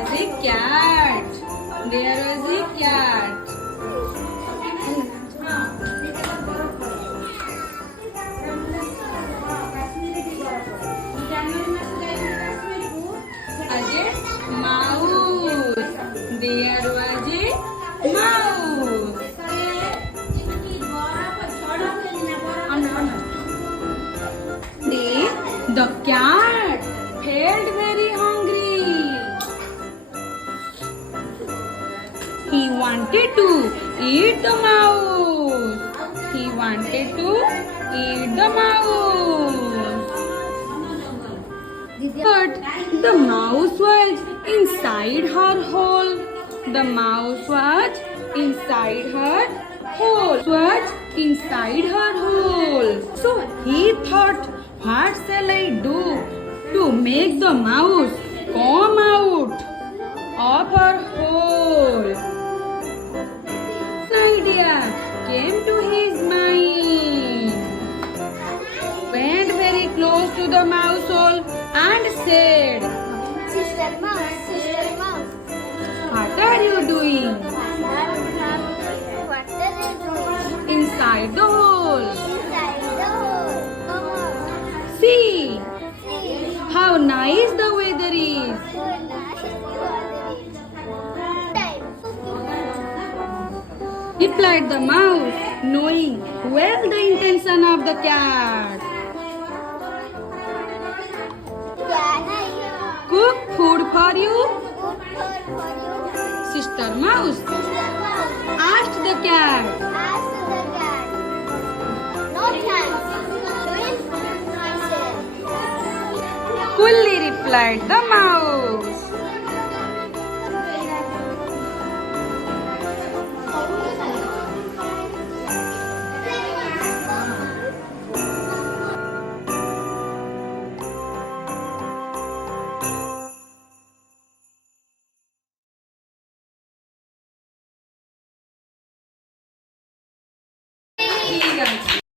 was a cat. There was a cat. Again, mouse. There was a mouse. The cat felt very hungry. He wanted to eat the mouse. He wanted to eat the mouse. But the mouse was inside her hole. The mouse was inside her hole. Was inside her hole. So he thought, what shall I do to make the mouse come out of her hole? An idea came to his mind. Went very close to the mouse hole and said, Sister Mouse, what are you doing what are you doing inside the hole? inside the hole? Come on. See See, how nice the weather is. so nice you are. Time. Replied the mouse, knowing well the intention of the cat. Can I Cook food for you? cook food for you? Sister Mouse Sister Mouse asked the cat. asked the cat. No thanks. Doing myself. Coolly replied the mouse. ঠিক আছে